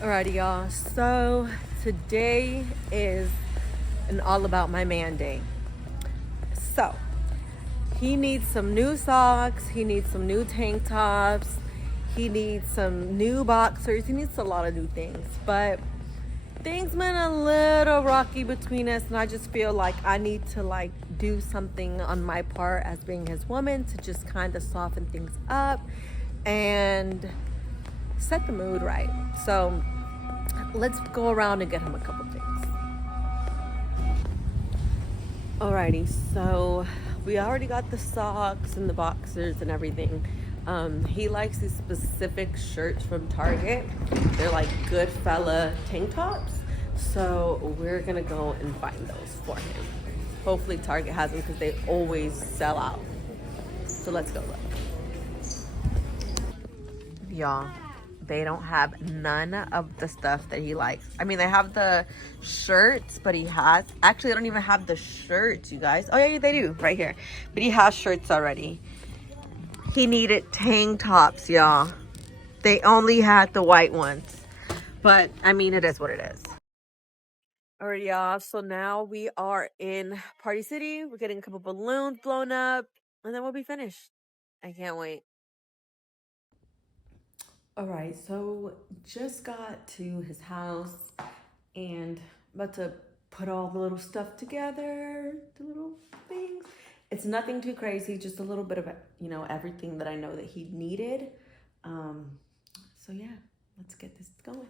Alrighty, y'all. So today is an all about my man day. So he needs some new socks. He needs some new tank tops. He needs some new boxers. He needs a lot of new things. But things been a little rocky between us, and I just feel like I need to do something on my part as being his woman to just kind of soften things up and set the mood right. So let's go around and get him a couple things. Alrighty, so we already got the socks and the boxers and everything. He likes these specific shirts from Target. They're like good fella tank tops. So we're gonna go and find those for him. Hopefully Target has them because they always sell out. So let's go look. Y'all, they don't have none of the stuff that he likes. I mean, they have the shirts, but he has actually they don't even have the shirts, you guys. Oh yeah, they do right here. But he has shirts already. He needed tank tops, y'all. They only had the white ones. But I mean, it is what it is. All right, y'all. So now we are in Party City. We're getting a couple balloons blown up, and then we'll be finished. I can't wait. All right, so just got to his house and about to put all the little stuff together, the little things. It's nothing too crazy, just a little bit of everything that I know that he needed. Um, so yeah, let's get this going.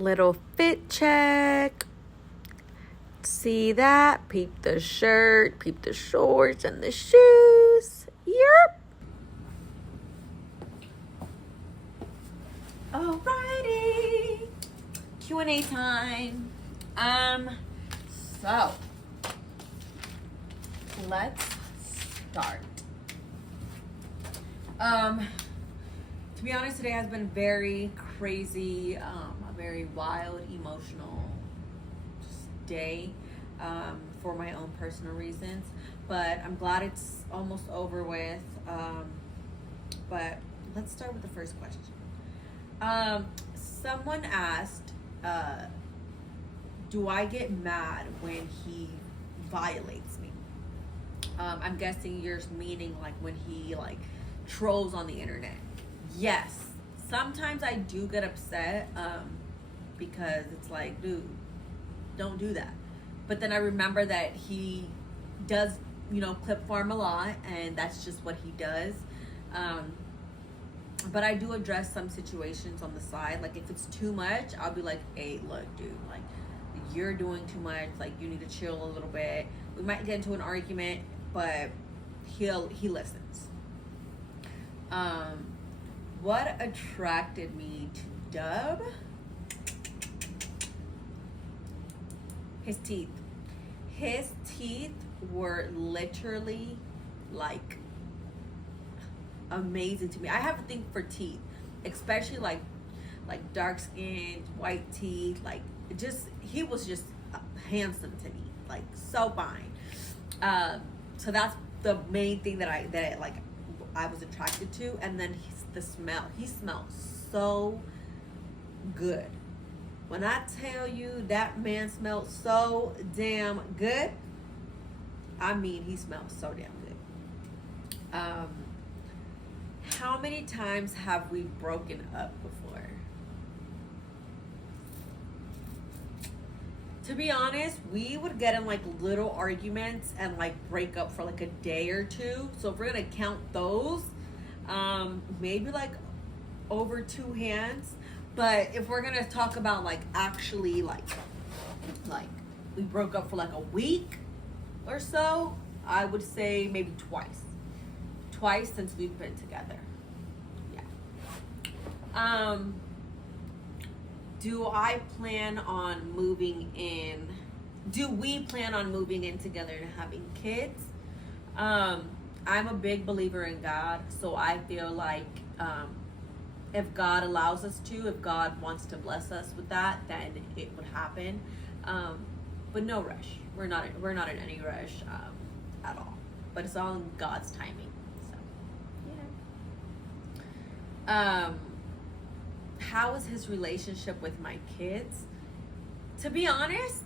Little fit check. See that? Peep the shirt, peep the shorts, and the shoes. Yep. Alrighty. Q&A time. So let's start. To be honest, today has been very crazy, a very wild, emotional day, for my own personal reasons. But I'm glad it's almost over with. But let's start with the first question. Someone asked, do I get mad when he violates me? I'm guessing you're meaning like when he like trolls on the internet. Yes, sometimes I do get upset, because it's like, dude, don't do that. But then I remember that he does, clip farm a lot, and that's just what he does. But I do address some situations on the side. Like if it's too much, I'll be like, hey, look, dude, like you're doing too much. Like you need to chill a little bit. We might get into an argument, but he listens. What attracted me to Dub? His teeth. His teeth were literally like amazing to me. I have a thing for teeth, especially like dark skinned, white teeth. Like he was just handsome to me, like so fine. So that's the main thing that I was attracted to. And then the smell. He smelled so good. When I tell you that man smelled so damn good, I mean he smelled so damn good. How many times have we broken up before? To be honest, we would get in like little arguments and like break up for like a day or two. So if we're gonna count those, maybe like over two hands. But if we're gonna talk about like actually like we broke up for like a week or so, I would say maybe twice since we've been together. Yeah. Do I plan on moving in? Do we plan on moving in together and having kids? I'm a big believer in God, so I feel like if God allows us to, if God wants to bless us with that, then it would happen. But no rush. We're not in any rush at all. But it's all in God's timing. So yeah. How is his relationship with my kids? To be honest,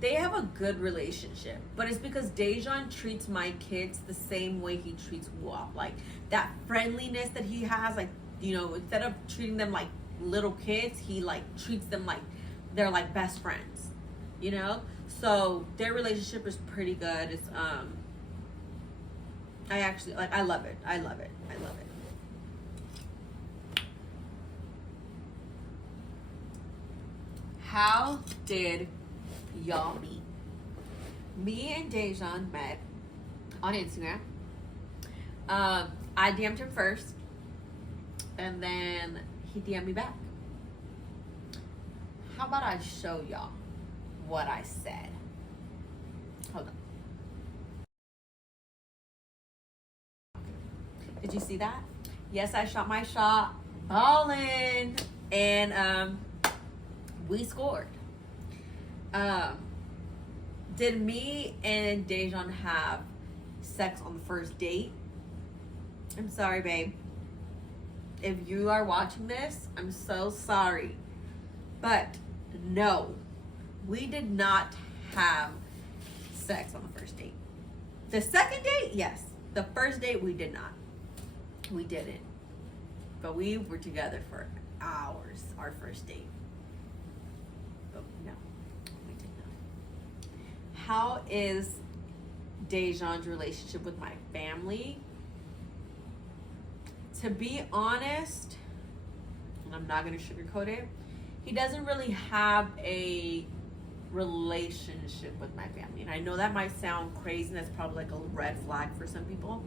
they have a good relationship, but it's because Dejan treats my kids the same way he treats Wop. Like that friendliness that he has, like, instead of treating them like little kids, he like treats them like they're like best friends, So their relationship is pretty good. It's I actually like, I love it. How did y'all meet? Me and Dejan met on Instagram. I DM'd him first, and then he DM'd me back. How about I show y'all what I said? Hold on. Did you see that? Yes, I shot my shot. Ballin'. And we scored. Did me and Dejan have sex on the first date? I'm sorry, babe. If you are watching this, I'm so sorry. But no, we did not have sex on the first date. The second date, yes. The first date, we did not. We didn't. But we were together for hours, our first date. But no, we did not. How is Dejan's relationship with my family? To be honest, and I'm not going to sugarcoat it, he doesn't really have a relationship with my family. And I know that might sound crazy, and that's probably like a red flag for some people,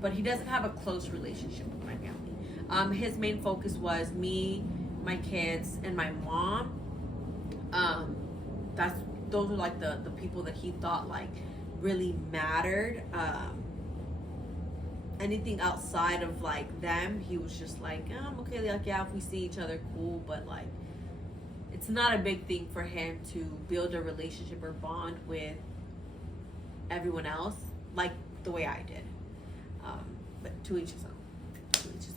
but he doesn't have a close relationship with my family. His main focus was me, my kids, and my mom. Those were like the people that he thought like really mattered. Anything outside of like them, he was just like, oh, I'm okay, like, yeah, if we see each other, cool, but like it's not a big thing for him to build a relationship or bond with everyone else like the way I did. But to each his own. To each his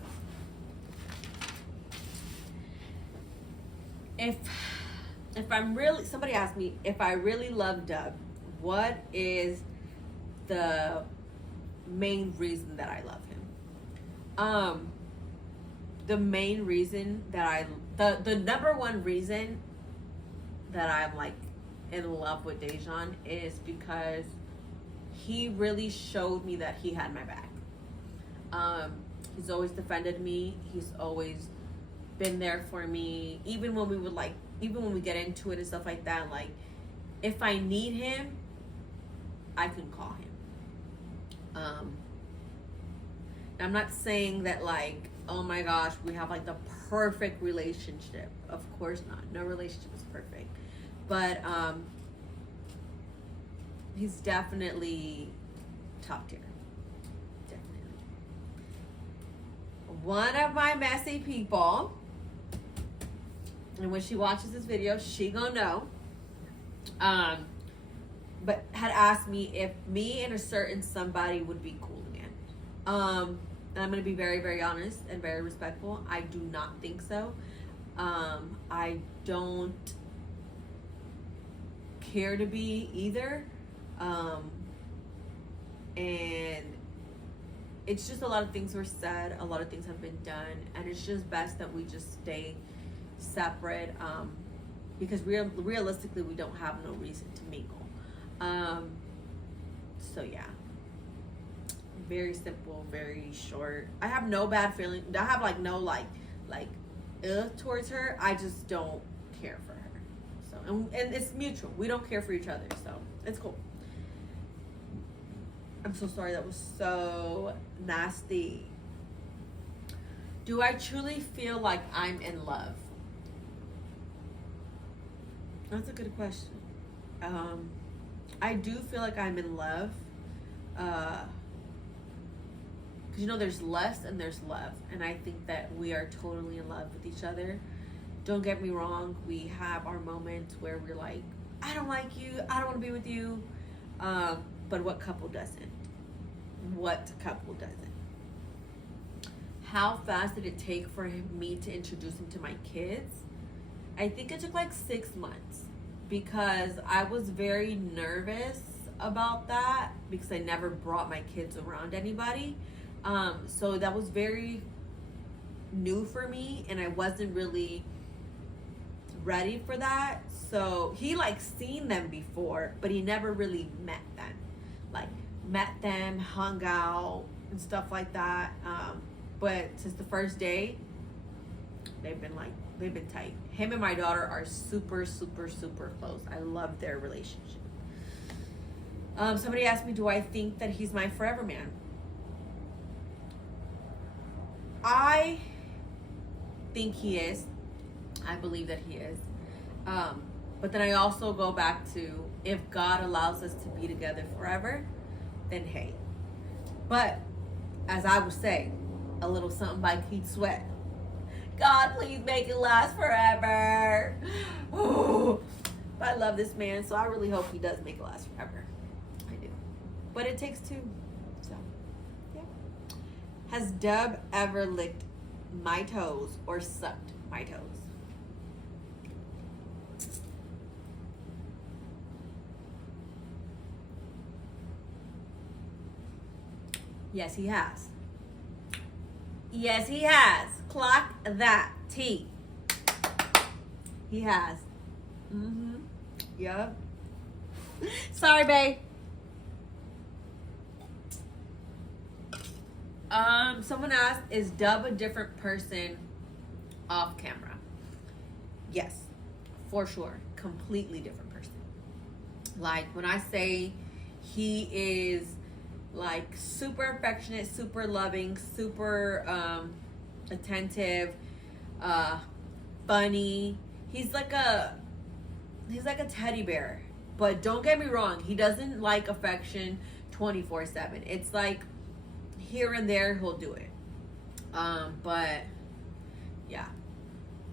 own. If I'm really, somebody asked me if I really love Dub, what is the main reason that I love him? The main reason that the number one reason that I'm like in love with Dejan is because he really showed me that he had my back. He's always defended me. He's always been there for me. Even when we get into it and stuff like that, like if I need him, I can call him. I'm not saying that like, oh my gosh, we have like the perfect relationship. Of course not. No relationship is perfect. But he's definitely top tier. Definitely. One of my messy people, and when she watches this video, she gonna know. But had asked me if me and a certain somebody would be cool again. And I'm going to be very, very honest and very respectful. I do not think so. I don't care to be either. And it's just a lot of things were said. A lot of things have been done. And it's just best that we just stay separate. Because realistically, we don't have no reason to mingle. So, yeah. Very simple, very short. I have no bad feeling. I have like no like towards her. I just don't care for her. So and it's mutual. We don't care for each other, so it's cool. I'm so sorry. That was so nasty. Do I truly feel like I'm in love? That's a good question. I do feel like I'm in love. Because, you know, there's lust and there's love. And I think that we are totally in love with each other. Don't get me wrong. We have our moments where we're like, I don't like you. I don't want to be with you. But what couple doesn't? What couple doesn't? How fast did it take for me to introduce him to my kids? I think it took like 6 months. Because I was very nervous about that. Because I never brought my kids around anybody. So that was very new for me, and I wasn't really ready for that. So he like seen them before, but he never really met them. Like met them, hung out and stuff like that. But since the first day, they've been tight. Him and my daughter are super, super, super close. I love their relationship. Somebody asked me, do I think that he's my forever man? I think he is. I believe that he is. But then I also go back to, if God allows us to be together forever, then hey. But as I would say, a little something by Keith Sweat. God, please make it last forever. Oh, I love this man, so I really hope he does make it last forever. I do. But it takes two. So, yeah. Has Dub ever licked my toes or sucked my toes? Yes, he has. Yes, he has. Clock that. T. He has. Mm-hmm. Yup. Sorry, babe. Someone asked, is Dub a different person off camera? Yes, for sure. Completely different person. Like when I say he is like super affectionate, super loving, super attentive, funny. He's like a teddy bear. But don't get me wrong, he doesn't like affection 24/7. It's like here and there he'll do it. But yeah,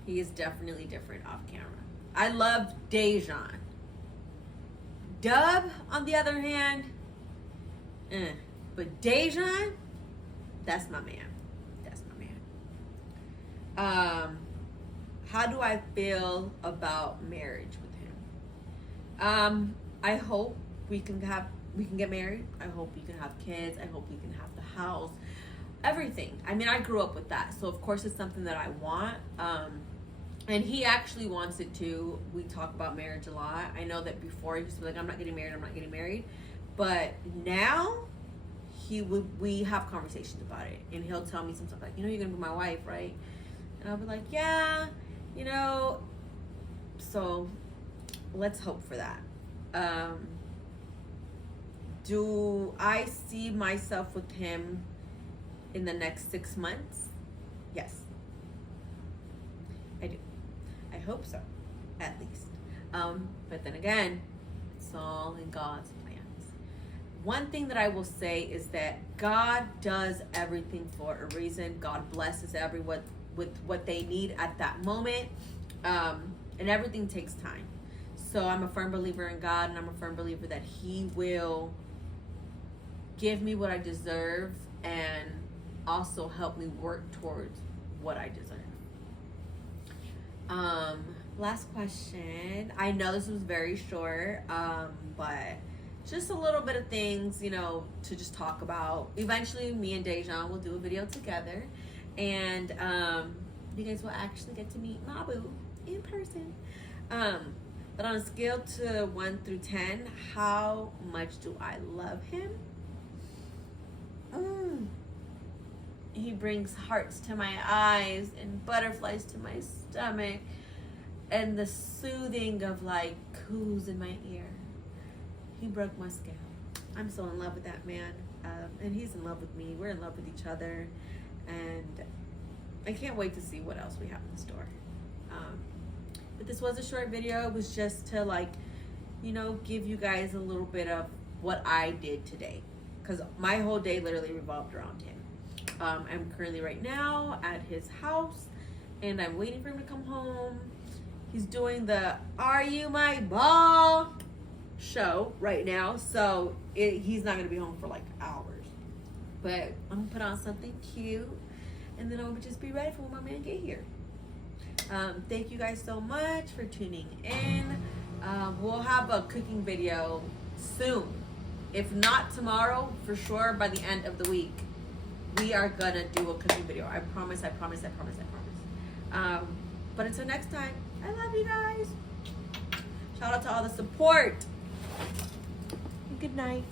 he is definitely different off camera. I love Dejan. Dub, on the other hand, but Dejan, that's my man. That's my man. How do I feel about marriage with him? I hope we can get married. I hope we can have kids. I hope we can have the house. Everything. I mean, I grew up with that. So of course it's something that I want. And he actually wants it too. We talk about marriage a lot. I know that before he used to be like, I'm not getting married. But now we have conversations about it. And he'll tell me some stuff like, you're gonna be my wife, right? And I'll be like, yeah, so let's hope for that. Do I see myself with him in the next 6 months? Yes, I do. I hope so, at least. But then again, it's all in God's plans. One thing that I will say is that God does everything for a reason. God blesses everyone with what they need at that moment. And everything takes time. So I'm a firm believer in God, and I'm a firm believer that He will give me what I deserve and also help me work towards what I deserve. Last question. I know this was very short, but just a little bit of things, to just talk about. Eventually, me and Dejan will do a video together, and you guys will actually get to meet my boo in person. But on a scale to 1 through 10, how much do I love him? He brings hearts to my eyes and butterflies to my stomach, and the soothing of like coos in my ear. He broke my scale. I'm so in love with that man, and he's in love with me. We're in love with each other, and I can't wait to see what else we have in store. But this was a short video. It was just to give you guys a little bit of what I did today, because my whole day literally revolved around him. I'm currently right now at his house, and I'm waiting for him to come home. He's doing the Are You My Ball show right now, so he's not gonna be home for hours. But I'm gonna put on something cute, and then I'll just be ready for when my man get here. Thank you guys so much for tuning in. We'll have a cooking video soon. If not tomorrow, for sure by the end of the week, we are gonna do a cooking video. I promise. But until next time, I love you guys. Shout out to all the support. Good night.